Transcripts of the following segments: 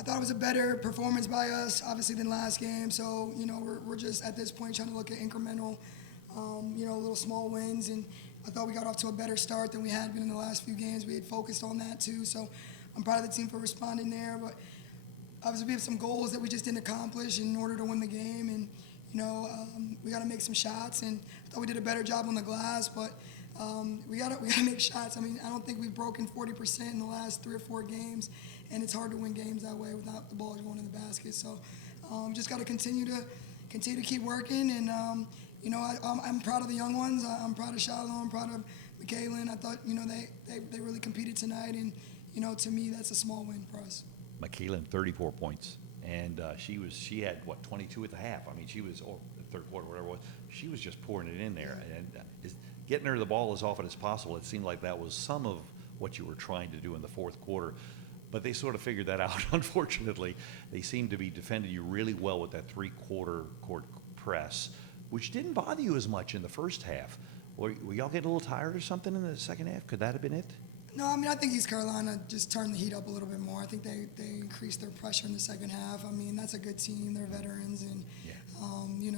I thought it was a better performance by us, obviously, than last game. So, we're just at this point trying to look at incremental, little small wins. And I thought we got off to a better start than we had been in the last few games. We had focused on that too. So I'm proud of the team for responding there. But obviously, we have some goals that we just didn't accomplish in order to win the game. And, we got to make some shots. And I thought we did a better job on the glass, but we got to make shots. I mean, I don't think we've broken 40% in the last 3 or 4 games, and it's hard to win games that way without the ball going in the basket. So just got to continue to keep working. And I'm proud of the young ones. I'm proud of Shiloh. I'm proud of Michaelin. I thought they really competed tonight, and to me that's a small win for us. Michaelin, 34 points. And she had, 22 at the half. I mean, she was, or the third quarter, whatever it was, she was just pouring it in there. And getting her the ball as often as possible, it seemed like that was some of what you were trying to do in the fourth quarter. But they sort of figured that out, unfortunately. They seemed to be defending you really well with that three-quarter court press, which didn't bother you as much in the first half. Were y'all getting a little tired or something in the second half? Could that have been it? No, I mean, I think East Carolina just turned the heat up a little bit more. I think they increased their pressure in the second half. I mean, that's a good team. They're veterans, and,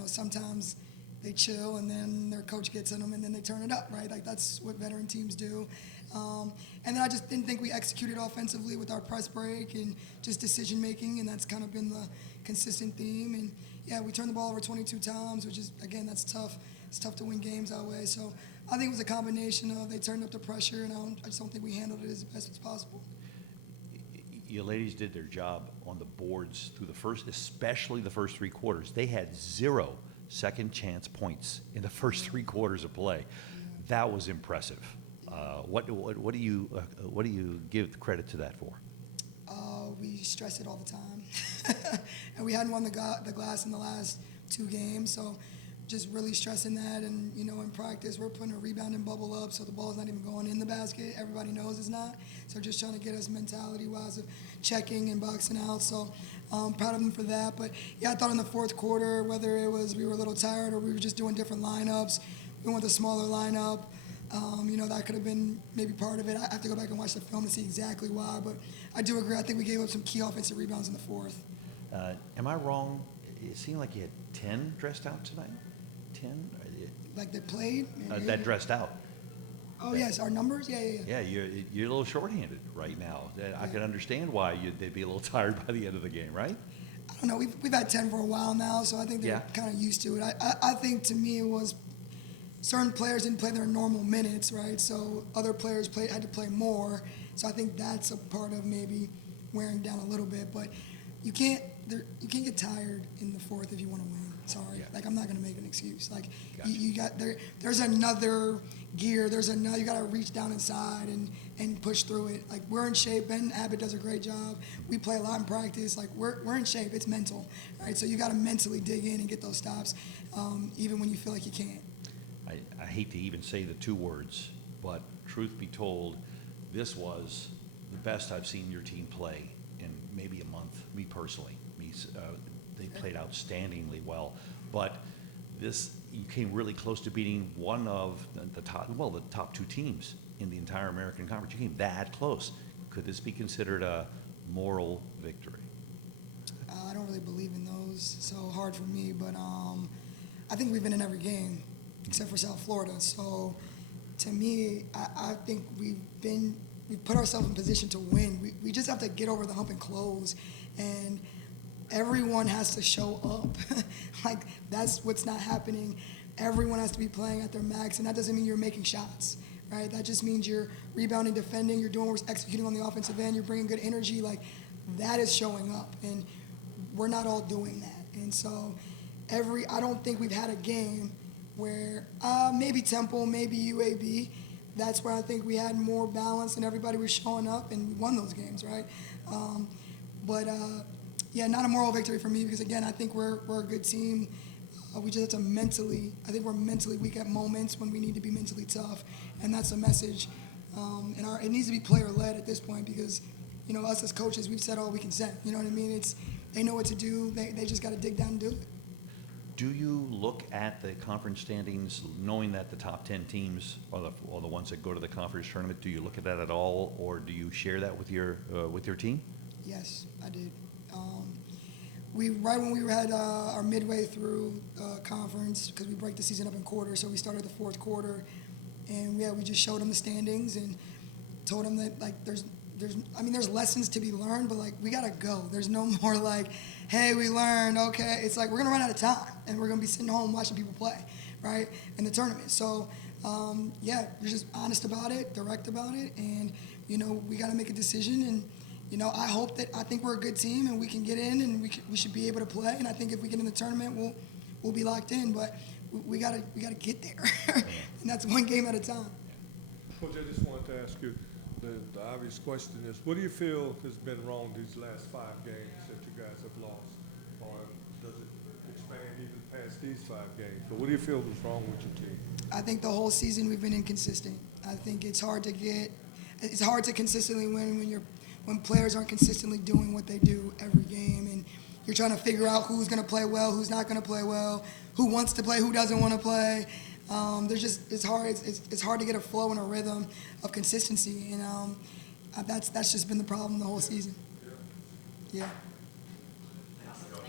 sometimes they chill, and then their coach gets in them, and then they turn it up, right? Like, that's what veteran teams do. And then I just didn't think we executed offensively with our press break and just decision-making, and that's kind of been the consistent theme. And, yeah, we turned the ball over 22 times, which is, again, that's tough. It's tough to win games that way. So I think it was a combination of they turned up the pressure, and I just don't think we handled it as best as possible. You ladies did their job on the boards through especially the first 3 quarters. They had 0 second chance points in the first 3 quarters of play. That was impressive. What do you give credit to that for? We stress it all the time, and we hadn't won the glass in the last 2 games, so just really stressing that. And in practice we're putting a rebounding bubble up, so the ball's not even going in the basket. Everybody knows it's not, so just trying to get us mentality wise of checking and boxing out. So proud of them for that. But yeah, I thought in the fourth quarter, whether it was we were a little tired or we were just doing different lineups, we went with a smaller lineup. That could have been maybe part of it. I have to go back and watch the film to see exactly why, but I do agree. I think we gave up some key offensive rebounds in the fourth. Am I wrong? It seemed like you had 10 dressed out tonight. 10? Like they played? That dressed out. Oh, yes, our numbers? Yeah. Yeah, you're a little shorthanded right now. I can understand why they'd be a little tired by the end of the game, right? I don't know. We've had 10 for a while now, so I think they're kind of used to it. I think to me it was certain players didn't play their normal minutes, right? So other players had to play more. So I think that's a part of maybe wearing down a little bit. But you can't get tired in the fourth if you want to win. Sorry, like I'm not gonna make an excuse. Like gotcha. you got there's another gear. You got to reach down inside and push through it. Like we're in shape. Ben Abbott does a great job. We play a lot in practice. Like we're in shape. It's mental, right? So you got to mentally dig in and get those stops, even when you feel like you can't. I hate to even say the 2 words, but truth be told, this was the best I've seen your team play in maybe a month. Me personally, they played outstandingly well, but you came really close to beating one of the top 2 teams in the entire American Conference. You came that close. Could this be considered a moral victory? I don't really believe in those. So hard for me, but I think we've been in every game except for South Florida. So to me, I think we've put ourselves in position to win. We just have to get over the hump and close, and everyone has to show up. Like, that's what's not happening. Everyone has to be playing at their max, and that doesn't mean you're making shots, right? That just means you're rebounding, defending, you're executing on the offensive end, you're bringing good energy. Like, that is showing up, and we're not all doing that. And so I don't think we've had a game where maybe Temple, maybe UAB, that's where I think we had more balance and everybody was showing up and we won those games, right? Not a moral victory for me because, again, I think we're a good team. We just have to I think we're mentally weak at moments when we need to be mentally tough, and that's a message. It needs to be player-led at this point because, us as coaches, we've said all we can say. You know what I mean? They know what to do. They just got to dig down and do it. Do you look at the conference standings, knowing that the top 10 teams are the ones that go to the conference tournament? Do you look at that at all, or do you share that with your team? Yes, I did. Right when we had our midway through conference, because we break the season up in quarters, so we started the fourth quarter, and we just showed them the standings and told them that like there's lessons to be learned, but like we gotta go. There's no more like, hey, we learned, okay. It's like we're gonna run out of time, and we're gonna be sitting home watching people play, right, in the tournament. So we're just honest about it, direct about it, and we gotta make a decision. And I think we're a good team, and we can get in, and we should be able to play. And I think if we get in the tournament, we'll be locked in. But we gotta get there, and that's one game at a time. Coach, I just wanted to ask you, the obvious question is, what do you feel has been wrong these last 5 games that you guys have lost? Or does it expand even past these 5 games? But what do you feel was wrong with your team? I think the whole season we've been inconsistent. I think it's hard to consistently win when players aren't consistently doing what they do every game, and you're trying to figure out who's going to play well, who's not going to play well, who wants to play, who doesn't want to play. It's hard to get a flow and a rhythm of consistency, and that's just been the problem the whole season. Yeah.